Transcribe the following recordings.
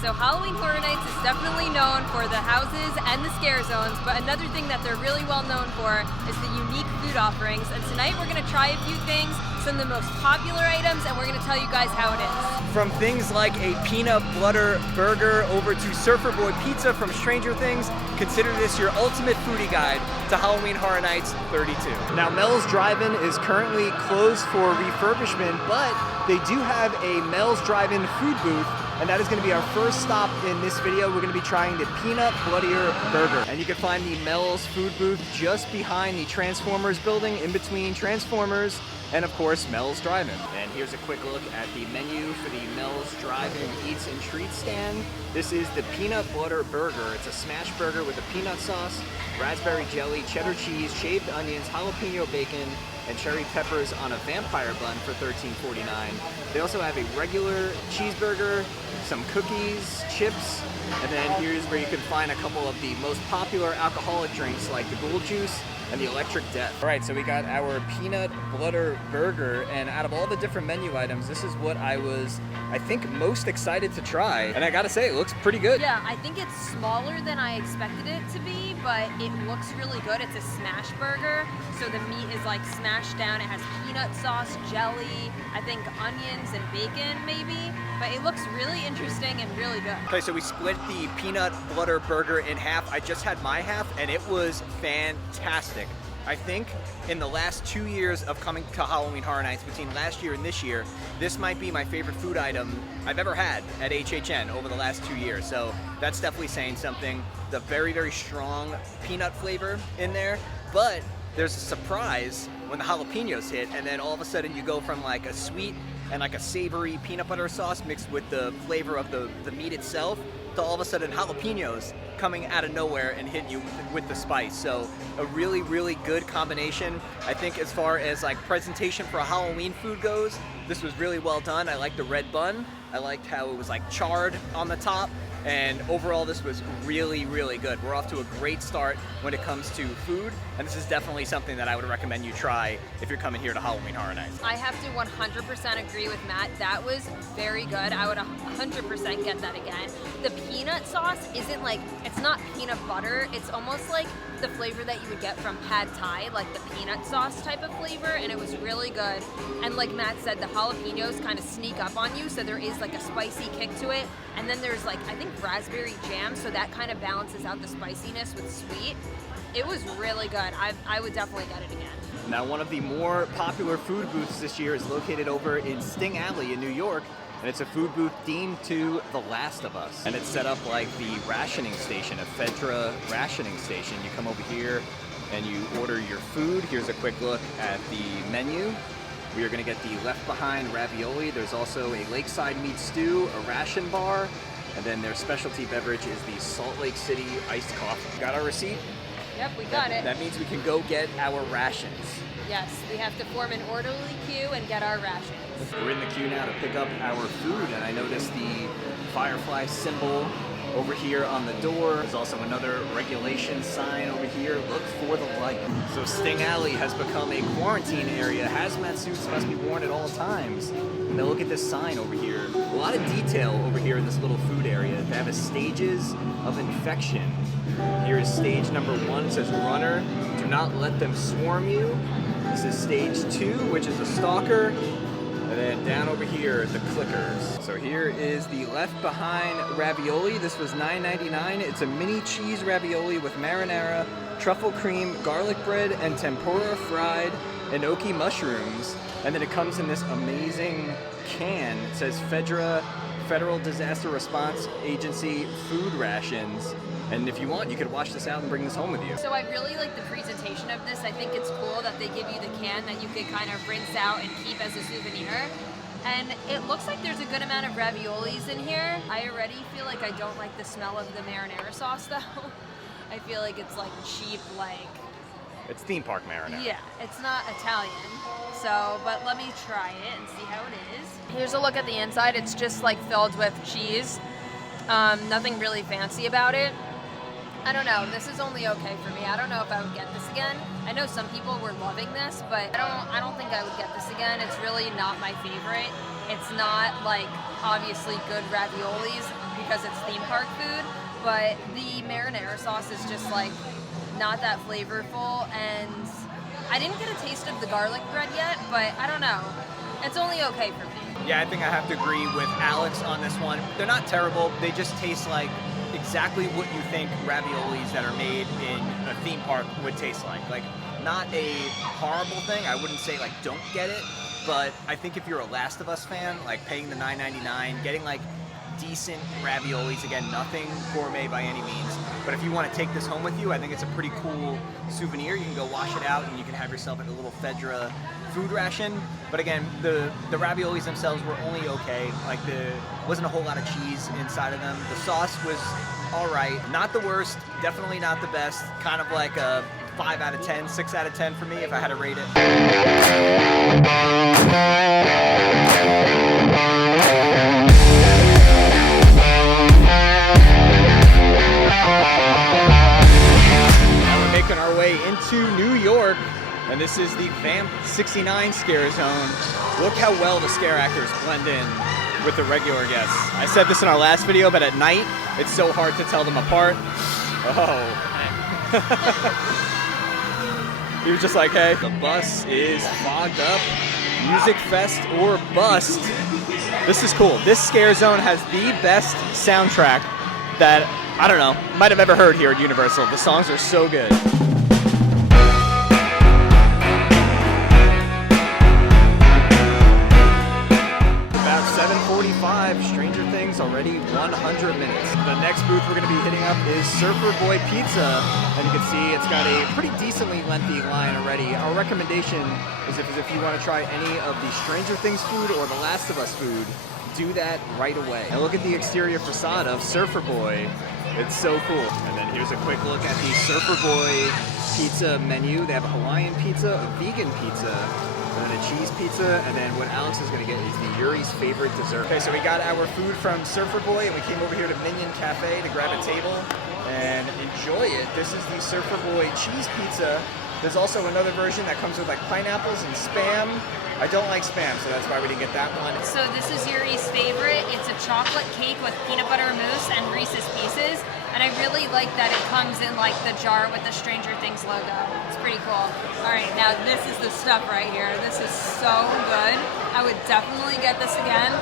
So Halloween Horror Nights is definitely known for the houses and the scare zones, but another thing that they're really well known for is the unique food offerings. And tonight we're gonna try a few things, some of the most popular items, and we're gonna tell you guys how it is. From things like a peanut butter burger over to Surfer Boy Pizza from Stranger Things, consider this your ultimate foodie guide to Halloween Horror Nights 32. Now Mel's Drive-In is currently closed for refurbishment, but they do have a Mel's Drive-In food booth, and that is going to be our first stop in this video. We're going to be trying the Peanut Bloodier Burger. And you can find the Mel's food booth just behind the Transformers building, in between Transformers and of course Mel's Drive-In. And here's a quick look at the menu for the Mel's Drive-In Eats and Treats stand. This is the Peanut Butter Burger. It's a smash burger with a peanut sauce, raspberry jelly, cheddar cheese, shaved onions, jalapeno bacon, and cherry peppers on a vampire bun for $13.49. They also have a regular cheeseburger, some cookies, chips, and then here's where you can find a couple of the most popular alcoholic drinks like the Ghoul Juice and the Electric Death. All right, so we got our peanut butter burger, and out of all the different menu items, this is what I was, I think, most excited to try. And I gotta say, it looks pretty good. Yeah, I think it's smaller than I expected it to be, but it looks really good. It's a smash burger, so the meat is like smashed down. It has peanut sauce, jelly, I think onions and bacon maybe, but it looks really interesting and really good. Okay, so we split the peanut butter burger in half. I just had my half, and it was fantastic. I think in the last 2 years of coming to Halloween Horror Nights, between last year and this year, this might be my favorite food item I've ever had at HHN over the last 2 years. So that's definitely saying something. The very, very strong peanut flavor in there, but there's a surprise when the jalapenos hit, and then all of a sudden you go from like a sweet and like a savory peanut butter sauce mixed with the flavor of the meat itself, to all of a sudden jalapenos coming out of nowhere and hitting you with the spice. So a really, really good combination. I think as far as like presentation for a Halloween food goes, this was really well done. I liked the red bun. I liked how it was like charred on the top. And overall, this was really, really good. We're off to a great start when it comes to food, and this is definitely something that I would recommend you try if you're coming here to Halloween Horror Nights. I have to 100% agree with Matt. That was very good. I would 100% get that again. The peanut sauce isn't like, it's not peanut butter. It's almost like the flavor that you would get from pad thai, like the peanut sauce type of flavor, and it was really good. And like Matt said, the jalapenos kind of sneak up on you, so there is like a spicy kick to it. And then there's like, I think raspberry jam, so that kind of balances out the spiciness with sweet. It was really good. I would definitely get it again. Now, one of the more popular food booths this year is located over in Sting Alley in New York, and it's a food booth themed to The Last of Us. And it's set up like the rationing station, a Fedra rationing station. You come over here and you order your food. Here's a quick look at the menu. We are going to get the Left Behind Ravioli. There's also a Lakeside Meat Stew, a ration bar, and then their specialty beverage is the Salt Lake City iced coffee. Got our receipt? Yep, we got it. That means we can go get our rations. Yes, we have to form an orderly queue and get our rations. We're in the queue now to pick up our food, and I noticed the Firefly symbol over here on the door. There's also another regulation sign over here, look for the light. So Sting Alley has become a quarantine area. Hazmat suits must be worn at all times. And then look at this sign over here. A lot of detail over here in this little food area. They have a stages of infection. Here is stage number 1. It says runner, do not let them swarm you. This is stage 2, which is a stalker. And then down over here, the clickers. So here is the Left Behind Ravioli. This was $9.99. It's a mini cheese ravioli with marinara, truffle cream, garlic bread, and tempura fried enoki mushrooms. And then it comes in this amazing can. It says Fedra, Federal Disaster Response Agency food rations. And if you want, you could wash this out and bring this home with you. So I really like the presentation of this. I think it's cool that they give you the can that you could kind of rinse out and keep as a souvenir. And it looks like there's a good amount of raviolis in here. I already feel like I don't like the smell of the marinara sauce though. I feel like it's like cheap, like... It's theme park marinara. Yeah, it's not Italian. So, but let me try it and see how it is. Here's a look at the inside. It's just like filled with cheese. Nothing really fancy about it. I don't know, this is only okay for me. I don't know if I would get this again. I know some people were loving this, but I don't think I would get this again. It's really not my favorite. It's not like obviously good raviolis. because it's theme park food, but the marinara sauce is just like not that flavorful, and I didn't get a taste of the garlic bread yet, but I don't know. It's only okay for me. Yeah, I think I have to agree with Alex on this one. They're not terrible. They just taste like exactly what you think raviolis that are made in a theme park would taste like. Like, not a horrible thing. I wouldn't say like don't get it, but I think if you're a Last of Us fan, like paying the $9.99, getting like decent raviolis, again, nothing gourmet by any means, but if you want to take this home with you, I think it's a pretty cool souvenir. You can go wash it out and you can have yourself a little Fedra food ration. But again, the raviolis themselves were only okay. Like, wasn't a whole lot of cheese inside of them. The sauce was all right, not the worst, definitely not the best. Kind of like a 5 out of 10, 6 out of 10 for me if I had to rate it. Making our way into New York, and this is the Vamp 69 scare zone. Look how well the scare actors blend in with the regular guests. I said this in our last video, but at night, it's so hard to tell them apart. Oh. He was just like, hey, the bus is fogged up. Music fest or bust. This is cool. This scare zone has the best soundtrack that, I don't know, might have ever heard here at Universal. The songs are so good. About 7:45, Stranger Things already 100 minutes. The next booth we're going to be hitting up is Surfer Boy Pizza, and you can see it's got a pretty decently lengthy line already. Our recommendation is if you want to try any of the Stranger Things food or the Last of Us food, do that right away. And look at the exterior facade of Surfer Boy. It's so cool. And then here's a quick look at the Surfer Boy pizza menu. They have a Hawaiian pizza, a vegan pizza, and then a cheese pizza, and then what Alex is going to get is the Yuri's favorite dessert. Okay, so we got our food from Surfer Boy, and we came over here to Minion Cafe to grab a table and enjoy it. This is the Surfer Boy cheese pizza. There's also another version that comes with like pineapples and Spam. I don't like Spam, so that's why we didn't get that one. So this is Yuri's favorite. It's a chocolate cake with peanut butter mousse and Reese's Pieces. And I really like that it comes in like the jar with the Stranger Things logo. It's pretty cool. All right, now this is the stuff right here. This is so good. I would definitely get this again.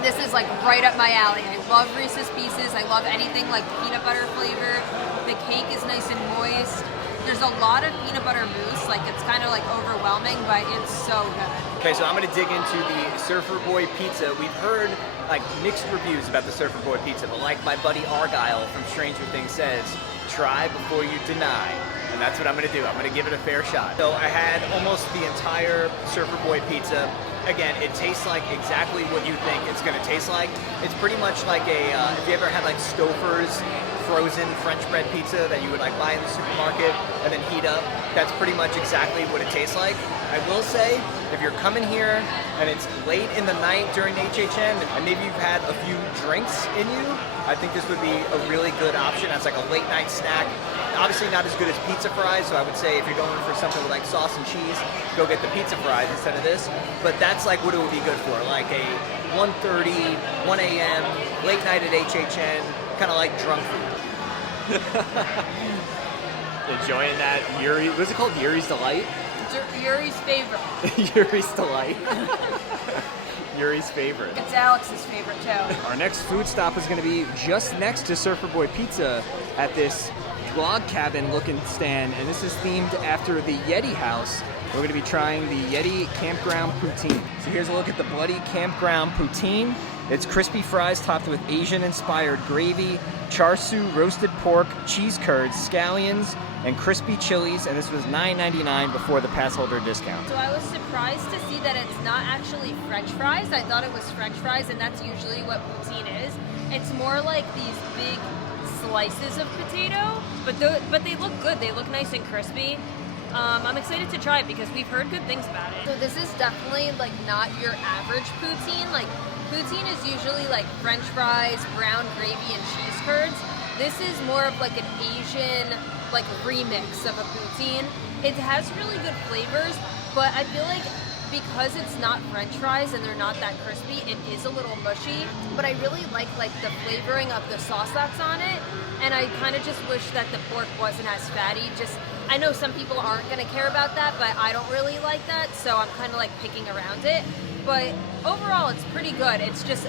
This is like right up my alley. I love Reese's Pieces. I love anything like peanut butter flavor. The cake is nice and moist. There's a lot of peanut butter mousse, like it's kind of like overwhelming, but it's so good. Okay, so I'm gonna dig into the Surfer Boy Pizza. We've heard like mixed reviews about the Surfer Boy Pizza, but like my buddy Argyle from Stranger Things says, try before you deny. And that's what I'm gonna do. I'm gonna give it a fair shot. So I had almost the entire Surfer Boy Pizza. Again, it tastes like exactly what you think it's gonna taste like. It's pretty much like a, if you ever had like Stouffer's frozen French bread pizza that you would like buy in the supermarket and then heat up, that's pretty much exactly what it tastes like. I will say, if you're coming here and it's late in the night during HHN and maybe you've had a few drinks in you, I think this would be a really good option as like a late night snack. Obviously not as good as pizza fries, so I would say if you're going for something with like sauce and cheese, go get the pizza fries instead of this. But that's like what it would be good for, like a 1:30, 1 a.m., late night at HHN, kind of like drunk food. Enjoying that Yuri, what's it called? Yuri's Delight? Yuri's favorite. Yuri's Delight. Yuri's favorite. It's Alex's favorite too. Our next food stop is going to be just next to Surfer Boy Pizza at this log cabin looking stand, and this is themed after the Yeti house. We're going to be trying the Yeti Campground Poutine. So here's a look at the bloody Campground Poutine. It's crispy fries topped with Asian-inspired gravy, char siu, roasted pork, cheese curds, scallions, and crispy chilies, and this was $9.99 before the pass holder discount. So I was surprised to see that it's not actually French fries. I thought it was French fries, and that's usually what poutine is. It's more like these big slices of potato, but they look good. They look nice and crispy. I'm excited to try it because we've heard good things about it. So this is definitely like not your average poutine. Like poutine is usually like French fries, brown gravy, and cheese curds. This is more of like an Asian like remix of a poutine. It has really good flavors, but I feel like because it's not French fries and they're not that crispy, it is a little mushy. But I really like the flavoring of the sauce that's on it. And I kind of just wish that the pork wasn't as fatty. I know some people aren't going to care about that, but I don't really like that. So I'm kind of like picking around it. But overall, it's pretty good. It's just,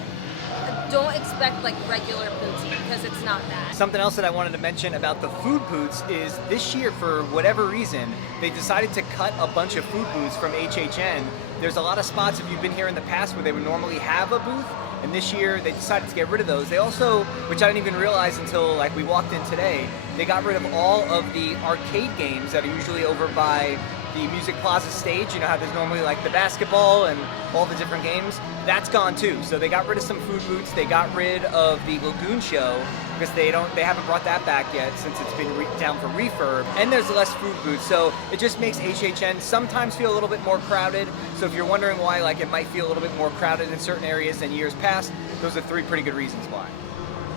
don't expect like regular poutine because it's not that. Something else that I wanted to mention about the food booths is this year, for whatever reason, they decided to cut a bunch of food booths from HHN. There's a lot of spots, if you've been here in the past, where they would normally have a booth, and this year they decided to get rid of those. They also, which I didn't even realize until like we walked in today, they got rid of all of the arcade games that are usually over by the Music Plaza stage. You know how there's normally like the basketball and all the different games? That's gone too. So they got rid of some food booths. They got rid of the Lagoon Show because they haven't brought that back yet since it's been down for refurb. And there's less food booths, so it just makes HHN sometimes feel a little bit more crowded. So if you're wondering why like it might feel a little bit more crowded in certain areas than years past, those are 3 pretty good reasons why.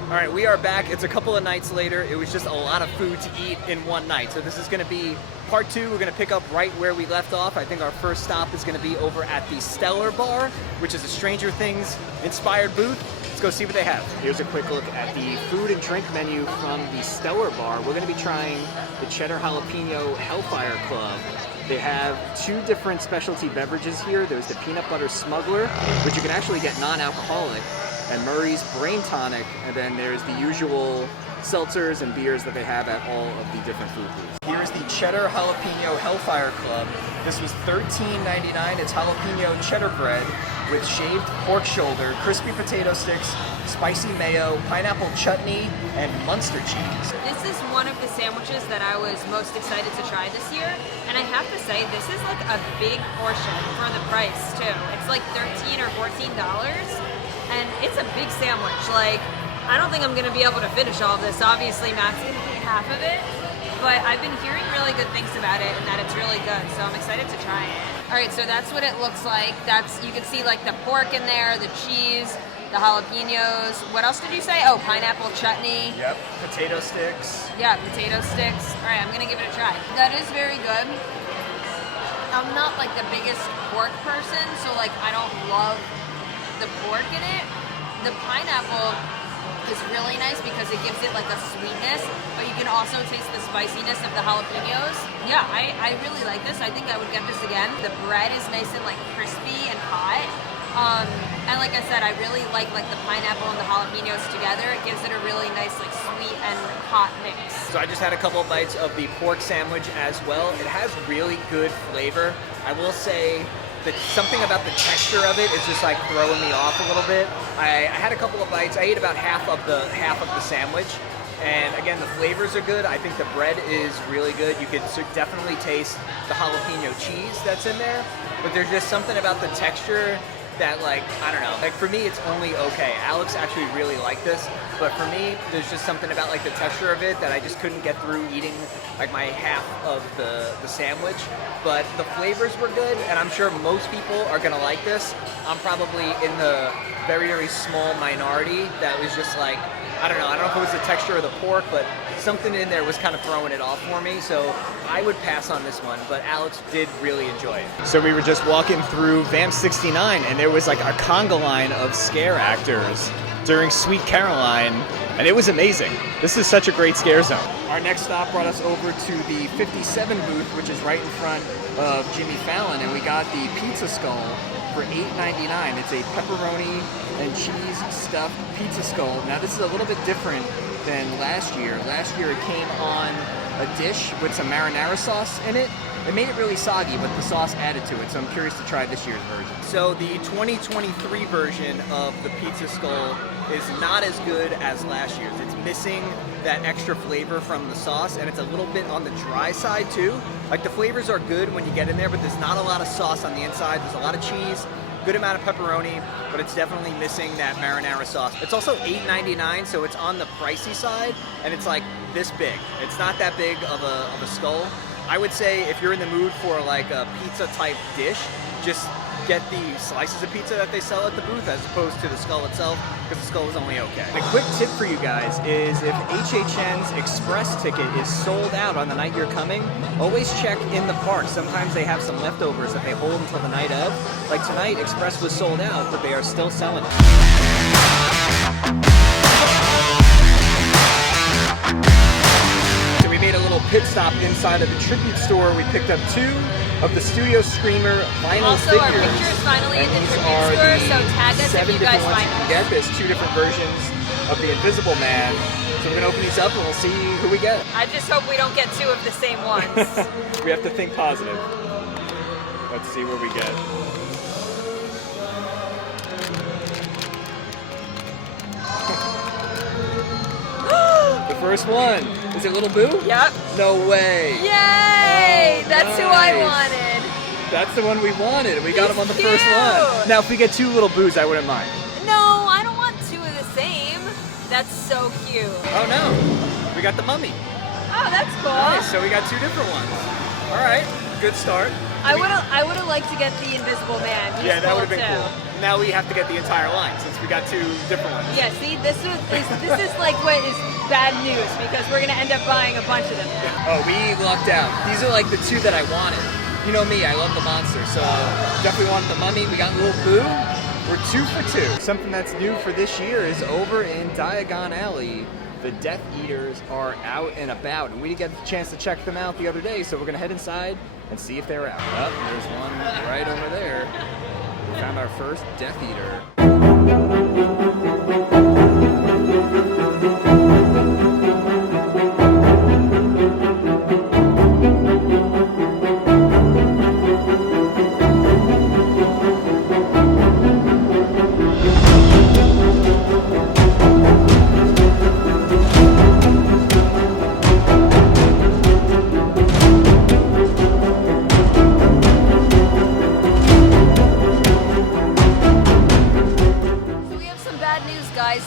All right, we are back. It's a couple of nights later. It was just a lot of food to eat in one night. So this is gonna be part 2. We're gonna pick up right where we left off. I think our first stop is gonna be over at the Stellar Bar, which is a Stranger Things inspired booth. Let's go see what they have. Here's a quick look at the food and drink menu from the Stellar Bar. We're gonna be trying the Cheddar Jalapeno Hellfire Club. They have 2 different specialty beverages here. There's the Peanut Butter Smuggler, which you can actually get non-alcoholic, and Murray's Brain Tonic, and then there's the usual seltzers and beers that they have at all of the different food booths. Here's the Cheddar Jalapeno Hellfire Club. This was $13.99. It's jalapeno cheddar bread with shaved pork shoulder, crispy potato sticks, spicy mayo, pineapple chutney, and Munster cheese. This is one of the sandwiches that I was most excited to try this year, and I have to say this is like a big portion for the price too. It's like $13 or $14. And it's a big sandwich. Like, I don't think I'm gonna be able to finish all of this. Obviously, Matt's gonna eat half of it, but I've been hearing really good things about it and that it's really good, so I'm excited to try it. All right, so that's what it looks like. You can see like the pork in there, the cheese, the jalapenos. What else did you say? Oh, pineapple chutney. Yep, potato sticks. Yeah, potato sticks. All right, I'm gonna give it a try. That is very good. I'm not like the biggest pork person, so like I don't love the pork in it. The pineapple is really nice because it gives it like a sweetness, but you can also taste the spiciness of the jalapenos. Yeah, I really like this. I think I would get this again. The bread is nice and like crispy and hot. And like I said, I really like the pineapple and the jalapenos together. It gives it a really nice like sweet and hot mix. So I just had a couple of bites of the pork sandwich as well. It has really good flavor. I will say something about the texture of it is just like throwing me off a little bit. I had a couple of bites. I ate about half of the sandwich, and again, the flavors are good. I think the bread is really good. You could definitely taste the jalapeno cheese that's in there, but there's just something about the texture that, like, I don't know. Like, for me, it's only okay. Alex actually really liked this, but for me, there's just something about like the texture of it that I just couldn't get through eating like my half of the sandwich. But the flavors were good, and I'm sure most people are gonna like this. I'm probably in the very, very small minority that was just like, I don't know if it was the texture of the pork, but something in there was kind of throwing it off for me, so I would pass on this one, but Alex did really enjoy it. So we were just walking through Vamp 69, and there was like a conga line of scare actors during Sweet Caroline, and it was amazing. This is such a great scare zone. Our next stop brought us over to the 57 booth, which is right in front of Jimmy Fallon, and we got the Pizza Skull for $8.99. It's a pepperoni and cheese stuffed pizza skull. Now this is a little bit different than last year. Last year it came on a dish with some marinara sauce in it. It made it really soggy, but the sauce added to it, so I'm curious to try this year's version. So the 2023 version of the pizza skull is not as good as last year's. It's missing that extra flavor from the sauce, and it's a little bit on the dry side too. Like, the flavors are good when you get in there, but there's not a lot of sauce on the inside. There's a lot of cheese, good amount of pepperoni, but it's definitely missing that marinara sauce. It's also $8.99, so it's on the pricey side, and it's like this big. It's not that big of a skull. I would say if you're in the mood for like a pizza type dish, just get the slices of pizza that they sell at the booth as opposed to the skull itself, because the skull is only okay. A quick tip for you guys is if HHN's Express ticket is sold out on the night you're coming, always check in the park. Sometimes they have some leftovers that they hold until the night of. Like tonight, Express was sold out, but they are still selling it. So we made a little pit stop inside of the tribute store. We picked up 2 of the Studio Screamer vinyl also, figures. our picture's finally in the These tribute are store, the so tag us if you guys ones find you can them. get. There's 2 different versions of the Invisible Man. So we're gonna open these up and we'll see who we get. I just hope we don't get 2 of the same ones. We have to think positive. Let's see what we get. The first one. Is it Little Boo? Yep. No way. Yay! Oh, That's who I nice. wanted. That's the one we wanted. We got him on the He's first one. cute. Now, if we get 2 Little Boos, I wouldn't mind. No, I don't want 2 of the same. That's so cute. Oh no, we got the Mummy. Oh, that's cool. Nice, so we got 2 different ones. All right, good start. I would have liked to get the Invisible Man. He's Yeah, that would have been too. cool. Now we have to get the entire line since we got 2 different ones. Yeah, see, this is like what is bad news because we're gonna end up buying a bunch of them now. Oh, we lucked out. These are like the 2 that I wanted. You know me, I love the monster, so definitely wanted the Mummy. We got Little Boo. We're 2 for 2. Something that's new for this year is over in Diagon Alley. The Death Eaters are out and about, and we didn't get the chance to check them out the other day, so we're gonna head inside and see if they're out. Oh, there's one right over there. We found our first Death Eater.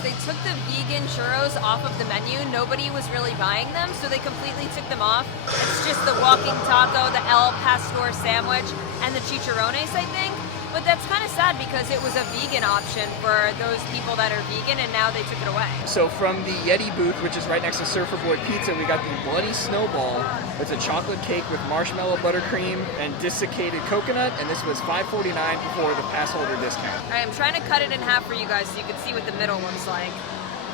They took the vegan churros off of the menu. Nobody was really buying them, so they completely took them off. It's just the walking taco, the El Pastor sandwich, and the chicharrones, I think. But that's kind of sad because it was a vegan option for those people that are vegan, and now they took it away. So from the Yeti booth, which is right next to Surfer Boy Pizza, we got the Bloody Snowball. It's a chocolate cake with marshmallow buttercream and desiccated coconut, and this was $5.49 before the pass holder discount. All right, I'm trying to cut it in half for you guys so you can see what the middle looks like.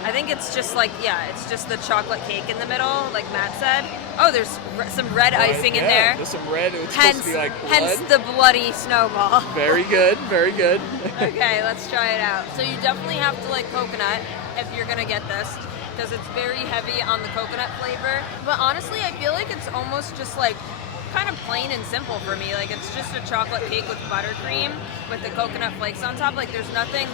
I think it's just like, yeah, it's just the chocolate cake in the middle, like Matt said. Oh, there's some red icing in there. There's some red. It's Hence, supposed to be like blood. hence the bloody snowball. Very good, very good. Okay, let's try it out. So you definitely have to like coconut if you're gonna get this, because it's very heavy on the coconut flavor. But honestly, I feel like it's almost just like kind of plain and simple for me. Like it's just a chocolate cake with buttercream with the coconut flakes on top. Like there's nothing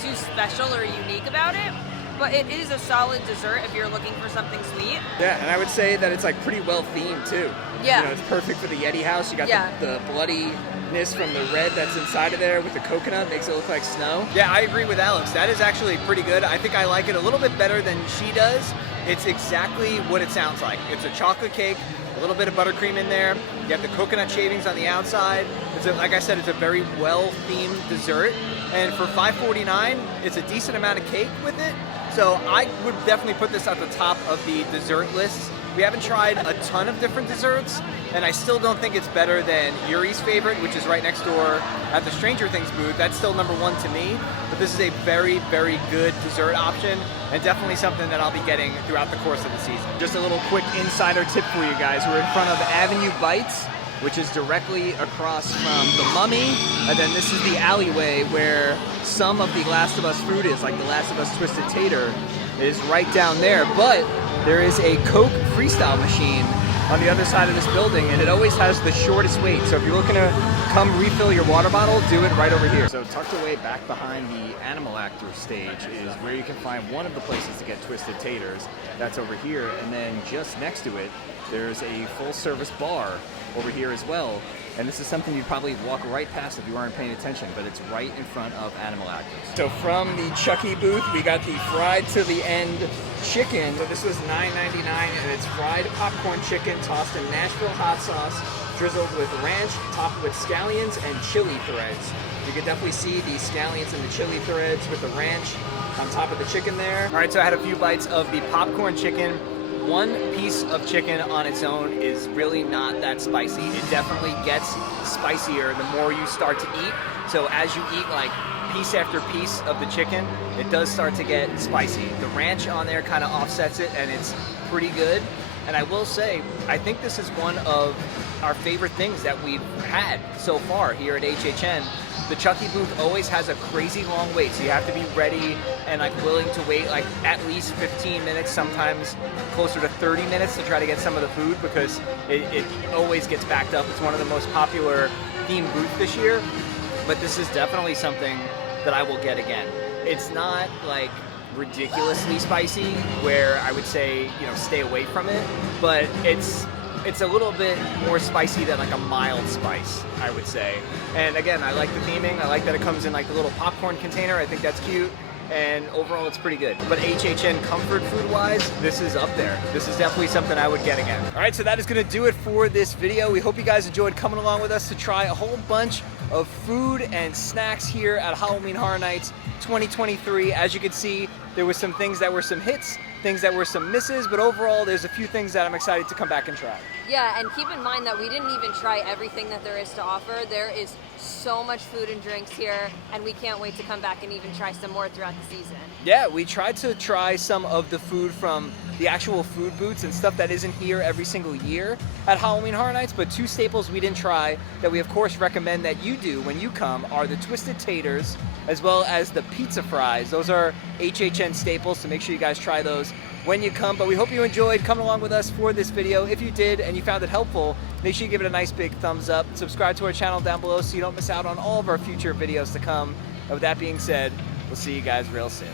too special or unique about it. But it is a solid dessert if you're looking for something sweet. Yeah, and I would say that it's like pretty well themed too. Yeah. You know, it's perfect for the Yeti house. You got the bloodiness from the red that's inside of there with the coconut, makes it look like snow. Yeah, I agree with Alex. That is actually pretty good. I think I like it a little bit better than she does. It's exactly what it sounds like. It's a chocolate cake, a little bit of buttercream in there. You have the coconut shavings on the outside. Like I said, it's a very well-themed dessert. And for $5.49, it's a decent amount of cake with it. So I would definitely put this at the top of the dessert list. We haven't tried a ton of different desserts, and I still don't think it's better than Yuri's favorite, which is right next door at the Stranger Things booth. That's still number 1 to me, but this is a very, very good dessert option, and definitely something that I'll be getting throughout the course of the season. Just a little quick insider tip for you guys. We're in front of Avenue Bites, which is directly across from the Mummy, and then this is the alleyway where some of the Last of Us food is, like the Last of Us Twisted Tater is right down there, but there is a Coke freestyle machine on the other side of this building, and it always has the shortest wait. So if you're looking to come refill your water bottle, do it right over here. So tucked away back behind the Animal Actor stage is where you can find one of the places to get Twisted Taters. That's over here, and then just next to it, there's a full-service bar over here as well. And this is something you'd probably walk right past if you weren't paying attention, but it's right in front of Animal Actors. So from the Chucky booth, we got the fried to the end chicken. So this was $9.99, and it's fried popcorn chicken tossed in Nashville hot sauce, drizzled with ranch, topped with scallions and chili threads. You can definitely see the scallions and the chili threads with the ranch on top of the chicken there. All right, so I had a few bites of the popcorn chicken. One piece of chicken on its own is really not that spicy. It definitely gets spicier the more you start to eat. So as you eat like piece after piece of the chicken, it does start to get spicy. The ranch on there kind of offsets it, and it's pretty good. And I will say, I think this is one of our favorite things that we've had so far here at HHN. The Chucky booth always has a crazy long wait, so you have to be ready and like willing to wait like at least 15 minutes, sometimes closer to 30 minutes to try to get some of the food, because it always gets backed up. It's one of the most popular themed booths this year, but this is definitely something that I will get again. It's not like ridiculously spicy where I would say, you know, stay away from it, but it's a little bit more spicy than like a mild spice, I would say. And again, I like the theming. I like that it comes in like the little popcorn container. I think that's cute. And overall, it's pretty good. But HHN comfort food-wise, this is up there. This is definitely something I would get again. All right, so that is gonna do it for this video. We hope you guys enjoyed coming along with us to try a whole bunch of food and snacks here at Halloween Horror Nights 2023. As you can see, there was some things that were some hits, things that were some misses, but overall, there's a few things that I'm excited to come back and try. Yeah, and keep in mind that we didn't even try everything that there is to offer. There is so much food and drinks here, and we can't wait to come back and even try some more throughout the season. Yeah, we tried to try some of the food from the actual food booths and stuff that isn't here every single year at Halloween Horror Nights, but two staples we didn't try that we of course recommend that you do when you come are the Twisted Taters as well as the pizza fries. Those are HHN staples, so make sure you guys try those when you come. But we hope you enjoyed coming along with us for this video. If you did and you found it helpful, make sure you give it a nice big thumbs up. Subscribe to our channel down below so you don't miss out on all of our future videos to come. And with that being said, we'll see you guys real soon.